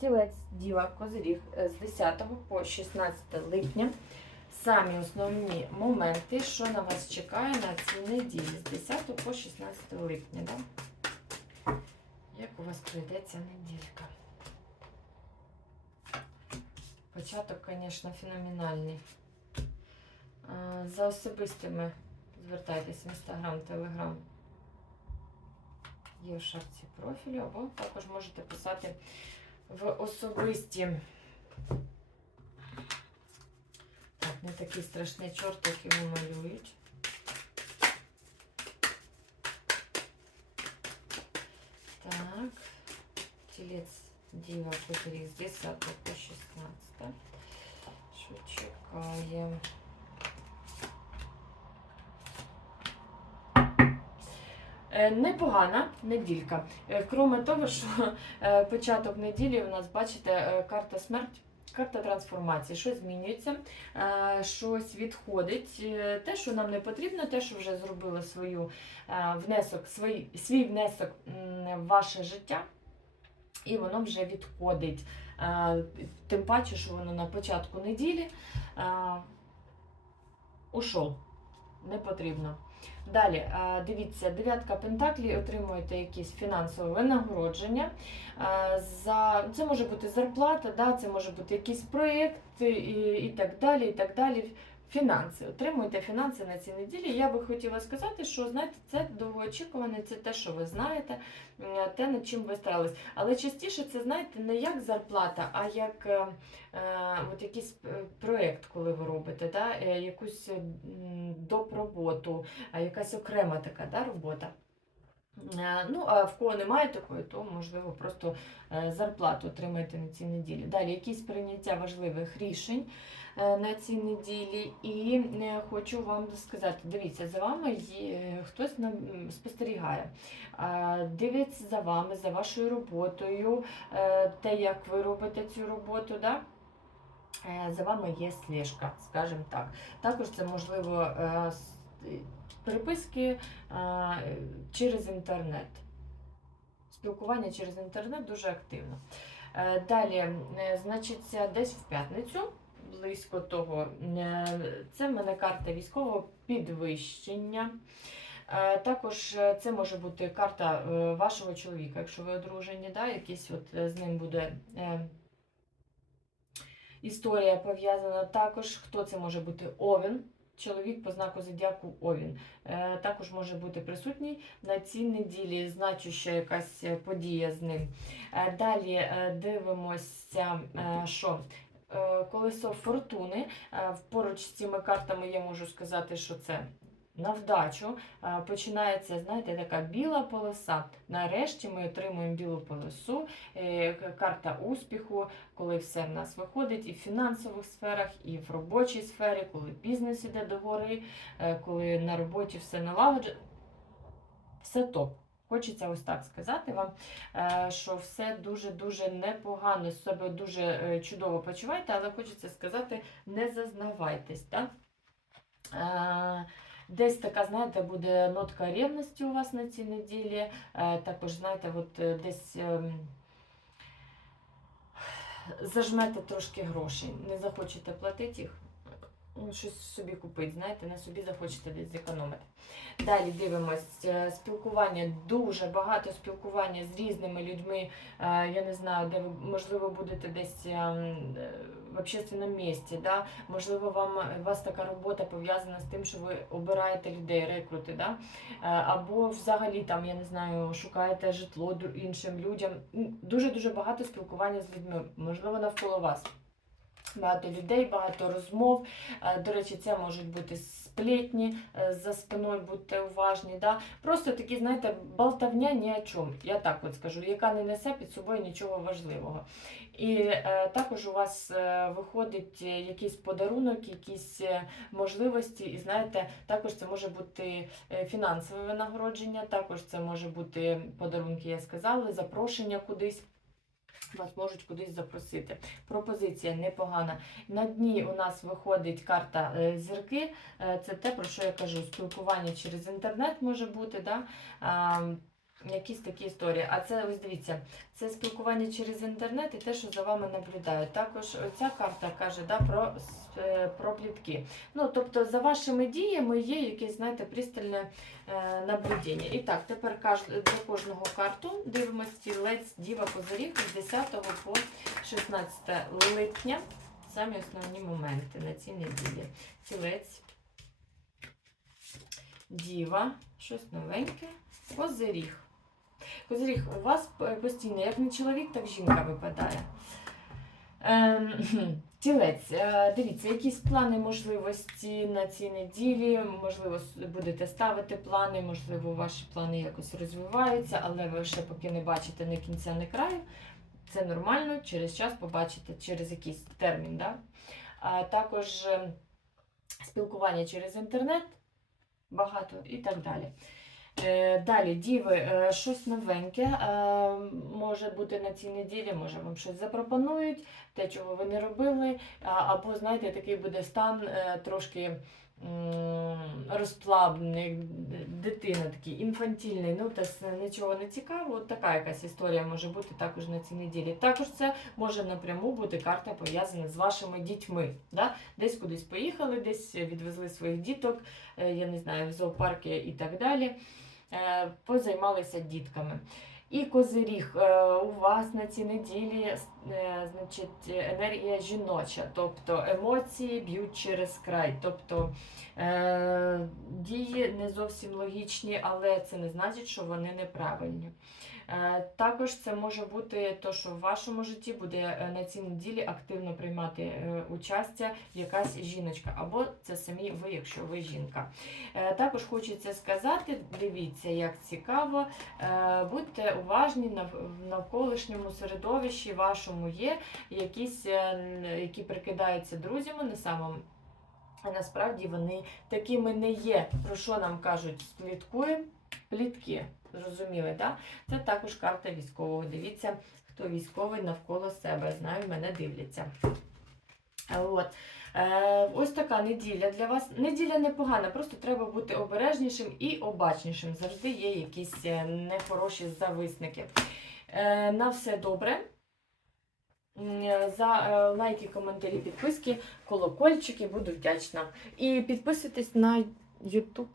Тілець Діва Козиріг е, з 10 по 16 липня. Самі основні моменти, що на вас чекає на цій неділі з 10 по 16 липня. Да? Як у вас пройде ця неділька? Початок, звісно, феноменальний. За особистими звертайтесь в інстаграм, телеграм. Є в шапці профілю, або також можете писати в особисті. Так, не такий страшний чорт, як його малюють. Так, тілець Діва Кутерік з 10 по 16. Що чекає? Непогана неділька. Е, Кроме того, що е, початок неділі у нас, бачите, е, карта смерть, карта трансформації. Щось змінюється, е, щось відходить. Е, Те, що нам не потрібно, те, що вже зробили свою е, внесок, свій, свій внесок в ваше життя, і воно вже відходить. Е, Тим паче, що воно на початку неділі е, ушов. Не потрібно. Далі, дивіться, дев'ятка пентаклі, отримуєте якісь фінансове винагородження. За, це може бути зарплата, да, це може бути якийсь проєкт і, і так далі. і так далі. Фінанси. Отримуєте фінанси на цій неділі. Я би хотіла сказати, що знаєте, це довгоочікуване, це те, що ви знаєте, те, над чим ви старались. Але частіше це, знаєте, не як зарплата, а як е, е, от якийсь е, проєкт, коли ви робите, да, е, якусь допроботу, якась окрема така да, робота. Е, Ну, а в кого немає такої, то можливо просто е, зарплату отримаєте на цій неділі. Далі якісь прийняття важливих рішень е, на цій неділі. І хочу вам сказати: дивіться, за вами є хтось спостерігає, дивиться за вами, за вашою роботою, те, як ви робите цю роботу. Да? За вами є слежка, скажімо так. Також це можливо переписки а, через інтернет. Спілкування через інтернет дуже активно. Е, Далі, е, значиться, десь в п'ятницю, близько того, е, це в мене карта військового підвищення. Е, Також е, це може бути карта е, вашого чоловіка, якщо ви одружені, да, якийсь от е, з ним буде е, історія пов'язана. Також хто це може бути Овен, чоловік по знаку зодіаку Овін. Е, Також може бути присутній на цій неділі, значуща якась е, подія з ним. Е, Далі дивимося, що колесо фортуни. Поруч з цими картами я можу сказати, що це. На вдачу е, починається, знаєте, така біла полоса. Нарешті ми отримуємо білу полосу, е, карта успіху, коли все в нас виходить і в фінансових сферах, і в робочій сфері, коли бізнес іде догори, е, коли на роботі все налагоджено. Все топ. Хочеться ось так сказати вам, що все дуже-дуже непогано, себе дуже чудово почуваєте, але хочеться сказати, не зазнавайтесь. Так? Десь така, знаєте, буде нотка рівності у вас на цій неділі. Е, Також, знаєте, от е, десь ем, зажмете трошки грошей, не захочете платити їх, щось собі купити, знаєте, на собі захочете десь зекономити. Далі дивимось е, спілкування, дуже багато спілкування з різними людьми. Е, Я не знаю, де ви можливо будете десь ем, е, в общественному місці. Да? Можливо, вам у вас така робота пов'язана з тим, що ви обираєте людей, рекрути, да? Або взагалі там, я не знаю, шукаєте житло іншим людям. Дуже дуже багато спілкування з людьми, можливо, навколо вас. Багато людей, багато розмов. Е, До речі, це можуть бути сплетні е, за спиною, будьте уважні. Да? Просто такі, знаєте, болтовня ні о чому. Я так от скажу, яка не несе під собою нічого важливого. І е, також у вас е, виходить якийсь подарунок, якісь е, можливості, і знаєте, також це може бути фінансове винагородження, також це може бути подарунки, я сказала, запрошення кудись. Вас можуть кудись запросити. Пропозиція непогана. На дні у нас виходить карта е, зірки. Е, Це те, про що я кажу. Спілкування через інтернет може бути. Да? Якісь такі історії. А це ось дивіться, це спілкування через інтернет і те, що за вами наблюдають. Також ця карта каже да, про, е, про плітки. Ну, тобто, за вашими діями є якесь, знаєте, пристальне е, наблюдення. І так, тепер каж- для кожного карту дивимося стілець Діва Козиріг з 10 по 16 липня. Самі основні моменти на цій неділі. Тілець, діва, щось новеньке, козиріг. Козиріг, у вас постійно, як не чоловік, так жінка випадає. Ем, тілець, е, дивіться, якісь плани, можливості на цій неділі, можливо, будете ставити плани, можливо, ваші плани якось розвиваються, але ви ще поки не бачите ні кінця, ні краю. Це нормально, через час побачите, через якийсь термін. Да? А також е, спілкування через інтернет багато і так далі. Е, Далі, діви, е, щось новеньке е, може бути на цій неділі, може вам щось запропонують, те, чого ви не робили, або, знаєте, такий буде стан трошки м, розслаблений, дитина такий, інфантільний, ну десь нічого не цікаво. От така якась історія може бути також на цій неділі. Також це може напряму бути карта пов'язана з вашими дітьми. Да? Десь кудись поїхали, десь відвезли своїх діток, я не знаю, в зоопарки і так далі. Е, Позаймалися дітками. І козиріг е, у вас на цій неділі е, значить, енергія жіноча, тобто емоції б'ють через край. Тобто е, дії не зовсім логічні, але це не значить, що вони неправильні. Також це може бути то, що в вашому житті буде на цій неділі активно приймати участя якась жіночка, або це самі ви, якщо ви жінка. Також хочеться сказати, дивіться, як цікаво, будьте уважні в навколишньому середовищі вашому є якісь, е, які прикидаються друзями, не самим. А насправді вони такими не є. Про що нам кажуть? Спліткуємо плітки. Зрозуміли, так? Це також карта військового. Дивіться, хто військовий навколо себе. Знаю, мене дивляться. От. Е, ось така неділя для вас. Неділя непогана, просто треба бути обережнішим і обачнішим. Завжди є якісь е, нехороші зависники. Е, на все добре. За лайки, коментарі, підписки, колокольчики, буду вдячна. І підписуйтесь на YouTube